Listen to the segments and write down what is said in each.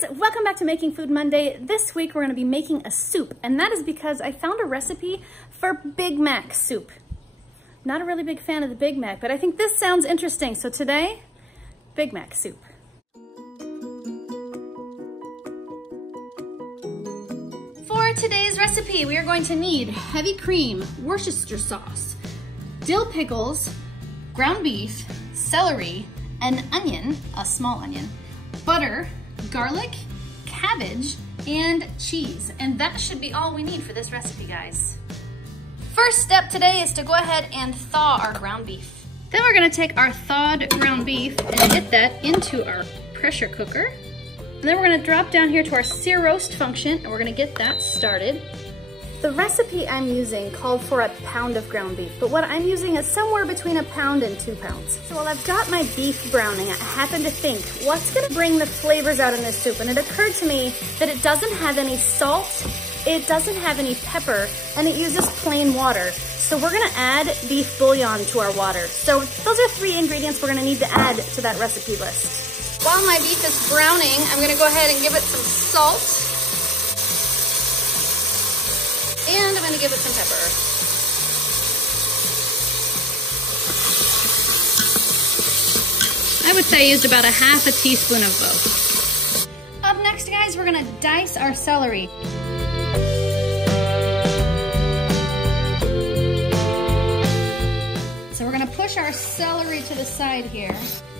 guys, welcome back to Making Food Monday. This week we're going to be making a soup, and that is because I found a recipe for Big Mac soup. Not a really big fan of the Big Mac, but I think this sounds interesting. So today, Big Mac soup. For today's recipe, we are going to need heavy cream, Worcestershire sauce, dill pickles, ground beef, celery, an onion, a small onion, butter, garlic, cabbage, and cheese. And that should be all we need for this recipe, guys. First step today is to go ahead and thaw our ground beef. Then we're gonna take our thawed ground beef and get that into our pressure cooker. And then we're gonna drop down here to our sear roast function, and we're gonna get that started. The recipe I'm using called for a pound of ground beef, but what I'm using is somewhere between a pound and 2 pounds. So while I've got my beef browning, I happen to think, what's gonna bring the flavors out in this soup? And it occurred to me that it doesn't have any salt, it doesn't have any pepper, and it uses plain water. So we're gonna add beef bouillon to our water. So those are 3 ingredients we're gonna need to add to that recipe list. While my beef is browning, I'm gonna go ahead and give it some salt. And I'm gonna give it some pepper. I would say I used about a half a teaspoon of both. Up next, guys, we're gonna dice our celery. So we're gonna push our celery to the side here.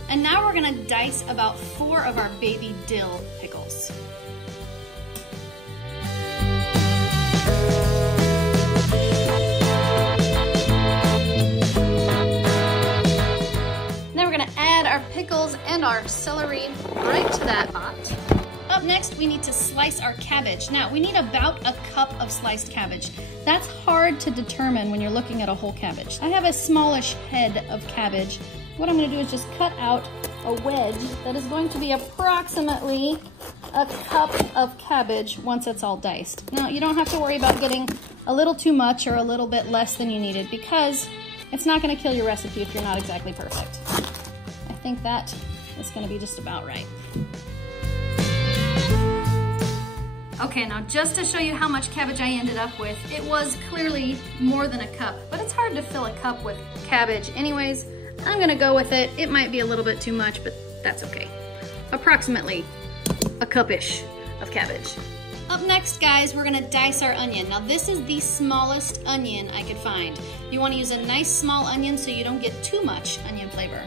And now we're gonna dice about 4 of our baby dill pickles. Our pickles and our celery right to that pot. Up next, we need to slice our cabbage. Now, we need about a cup of sliced cabbage. That's hard to determine when you're looking at a whole cabbage. I have a smallish head of cabbage. What I'm gonna do is just cut out a wedge that is going to be approximately a cup of cabbage once it's all diced. Now, you don't have to worry about getting a little too much or a little bit less than you needed, because it's not gonna kill your recipe if you're not exactly perfect. I think that is gonna be just about right. Okay, now just to show you how much cabbage I ended up with, it was clearly more than a cup, but it's hard to fill a cup with cabbage. Anyways, I'm gonna go with it. It might be a little bit too much, but that's okay. Approximately a cup-ish of cabbage. Up next, guys, we're gonna dice our onion. Now this is the smallest onion I could find. You wanna use a nice small onion so you don't get too much onion flavor.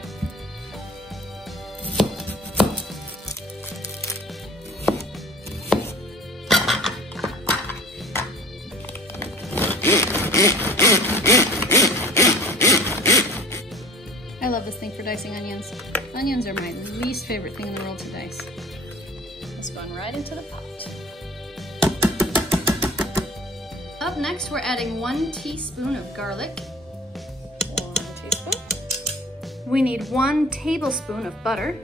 I love this thing for dicing onions. Onions are my least favorite thing in the world to dice. It's going right into the pot. Up next, we're adding 1 teaspoon of garlic. 1 teaspoon. We need 1 tablespoon of butter.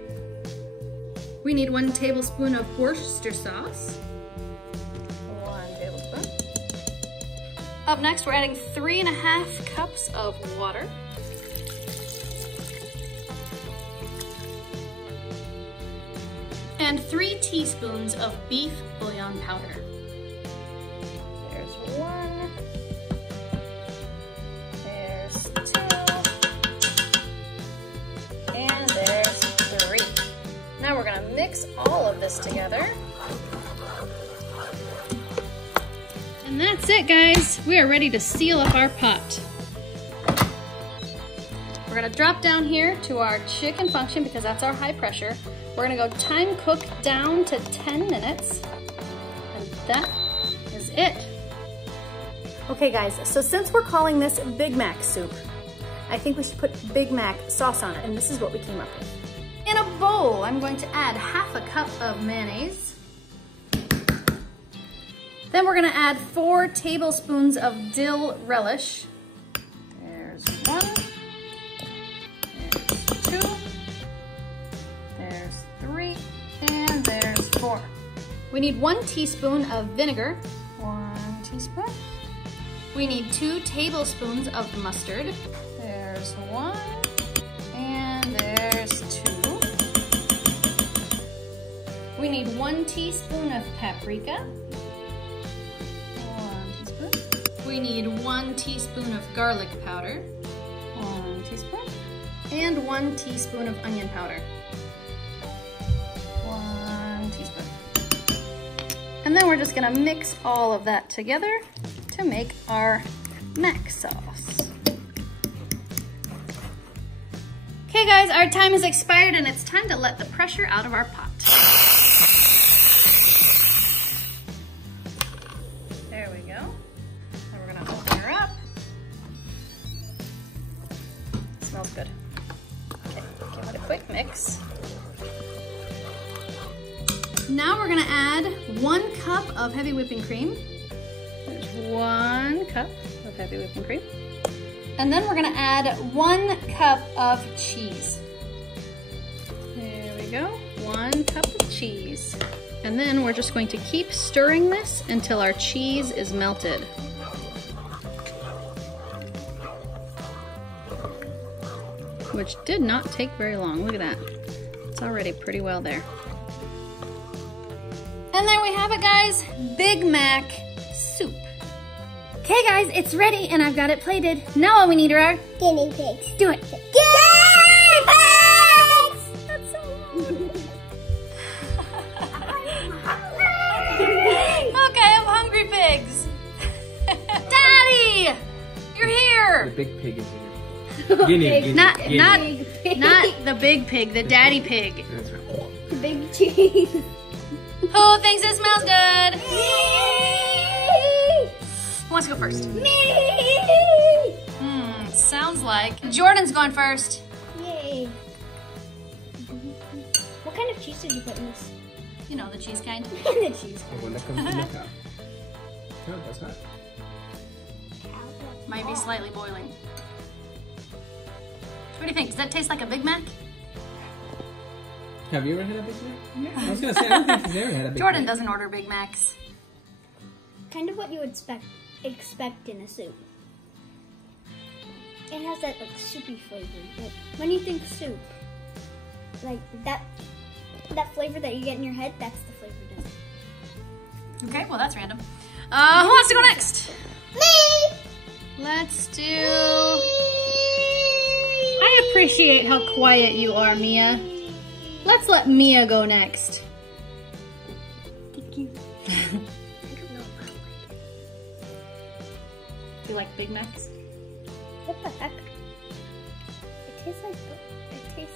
We need 1 tablespoon of Worcestershire sauce. 1 tablespoon. Up next, we're adding 3½ cups of water. And 3 teaspoons of beef bouillon powder. There's 1. There's 2. And there's 3. Now we're gonna mix all of this together. And that's it, guys. We are ready to seal up our pot. We're gonna drop down here to our chicken function because that's our high pressure. We're gonna go time cook down to 10 minutes. And that is it. Okay, guys, so since we're calling this Big Mac soup, I think we should put Big Mac sauce on it, and this is what we came up with. In a bowl, I'm going to add ½ a cup of mayonnaise. Then we're gonna add 4 tablespoons of dill relish. There's 1, there's 2, there's 3, and there's 4. We need 1 teaspoon of vinegar. 1 teaspoon. We need 2 tablespoons of mustard. There's 1, and there's 2. We need 1 teaspoon of paprika. 1 teaspoon. We need 1 teaspoon of garlic powder. 1 teaspoon. And 1 teaspoon of onion powder. 1 teaspoon. And then we're just gonna mix all of that together to make our mac sauce. Okay guys, our time has expired and it's time to let the pressure out of our pot. There we go. And we're gonna open her up. It smells good. Okay, give it a quick mix. Now we're gonna add 1 cup of heavy whipping cream. There's 1 cup of heavy whipping cream. And then we're gonna add 1 cup of cheese. There we go, 1 cup of cheese. And then we're just going to keep stirring this until our cheese is melted. Which did not take very long, look at that. It's already pretty well there. And there we have it guys, Big Mac soup. Okay guys, it's ready and I've got it plated. Now all we need are our guinea pigs. Do it. Guinea pigs! That's so long. Okay, I'm hungry pigs. Daddy, you're here. The big pig is here. Guinea. Not the big pig, the daddy pig. That's right. Big cheese. Who thinks it smells good? Who wants to go first? Me! Sounds like Jordan's going first. Yay. What kind of cheese did you put in this? You know, the cheese kind. The cheese. The one that comes from the cow. No, that's not. Might be slightly boiling. What do you think? Does that taste like a Big Mac? Have you ever had a Big Mac? Yeah. I was gonna say, I don't think he's ever had a Big Jordan Mac. doesn't order Big Macs. Kind of what you would expect in a soup. It has that like soupy flavor. Like when you think soup, like that flavor that you get in your head, that's the flavor it is. Okay, well that's random. Who wants to go next? Me! Let's do... I appreciate how quiet you are, Mia. Let's let Mia go next. Thank you. I don't know about Do you like Big Macs? what the heck? It tastes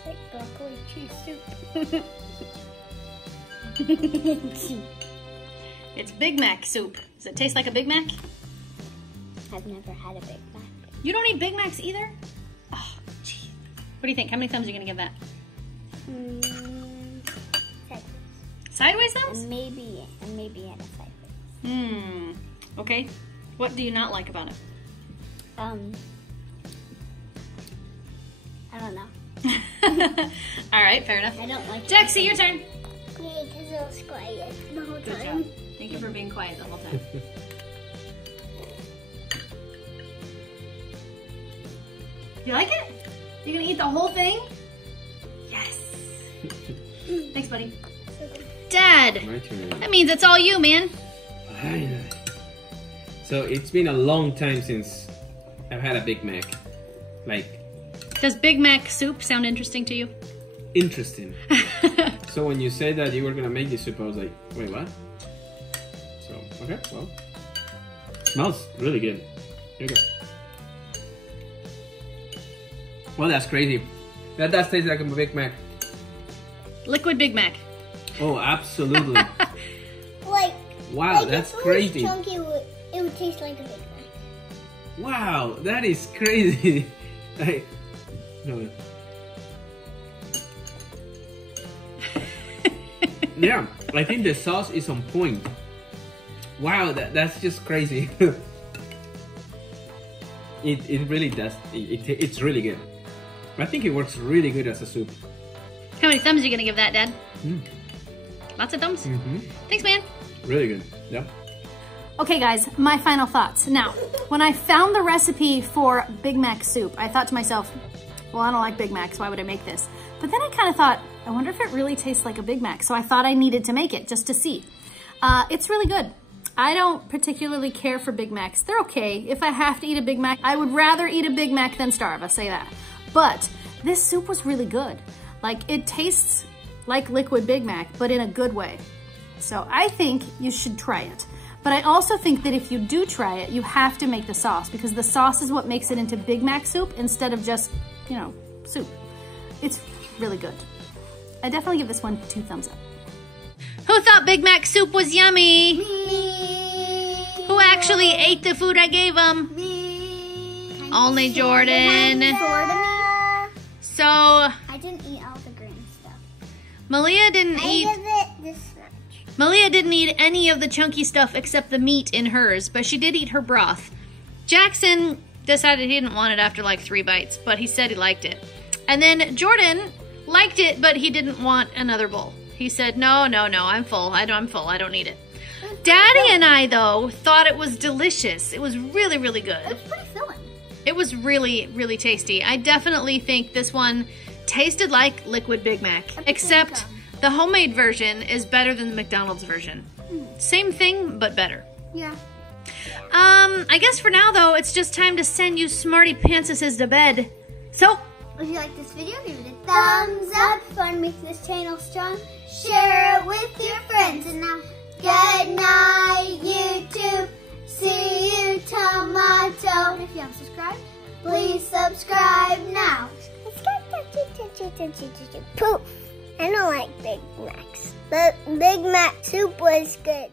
like broccoli cheese soup. It's Big Mac soup. Does it taste like a Big Mac? I've never had a Big Mac. You don't eat Big Macs either? Oh, gee. What do you think? How many thumbs are you gonna give that? Sideways thumbs? And maybe and a sideways. Okay. What do you not like about it? I don't know. All right, fair enough. I don't like Jaxie, your turn. Yeah, because it was quiet the whole Good time. job. Thank you for being quiet the whole time. You like it? You gonna eat the whole thing? Yes. Thanks, buddy. Dad, My turn. that means it's all you, man. So it's been a long time since I've had a Big Mac. Like, Does Big Mac soup sound interesting to you? interesting. So when you said that you were gonna make this soup, I was like, wait, what? So, okay, well. Smells really good. Here you go. Well, that's crazy. That does taste like a Big Mac. Liquid Big Mac. Oh, absolutely. Like, Wow, like that's if it crazy. was chunky, it would taste like a Big Mac. Wow, that is crazy. No. Yeah, I think the sauce is on point. Wow, that's just crazy. It really does. It's really good. I think it works really good as a soup. How many thumbs are you gonna give that, Dad? Lots of thumbs? Mm-hmm. Thanks, man. Really good. Yeah. Okay guys, my final thoughts. Now, when I found the recipe for Big Mac soup, I thought to myself, well, I don't like Big Macs, why would I make this? But then I kind of thought, I wonder if it really tastes like a Big Mac. So I thought I needed to make it just to see. It's really good. I don't particularly care for Big Macs. They're okay. If I have to eat a Big Mac, I would rather eat a Big Mac than starve, I'll say that. But this soup was really good. Like, it tastes like liquid Big Mac, but in a good way. So I think you should try it. But I also think that if you do try it, you have to make the sauce, because the sauce is what makes it into Big Mac soup instead of just, you know, soup. It's really good. I definitely give this one 2 thumbs up. Who thought Big Mac soup was yummy? Me. Who actually ate the food I gave them? Me. Only Jordan. So I didn't eat all the green stuff. Malia didn't eat. I give it this much. Malia didn't eat any of the chunky stuff except the meat in hers, but she did eat her broth. Jackson decided he didn't want it after like 3 bites, but he said he liked it. And then Jordan liked it, but he didn't want another bowl. He said, no, I'm full. I'm full. I don't need it. Daddy and I, though, thought it was delicious. It was really, really good. It's pretty filling. It was really, really tasty. I definitely think this one tasted like liquid Big Mac, except the homemade version is better than the McDonald's version. Same thing, but better. Yeah. I guess for now, though, it's just time to send you Smartypantses to bed. So, if you like this video, give it a thumbs up. If you want to make this channel strong, share it with your friends. And now, good night, YouTube. See you tomorrow. And if you haven't subscribed, please subscribe now. Poof. I don't like Big Macs, but Big Mac soup was good.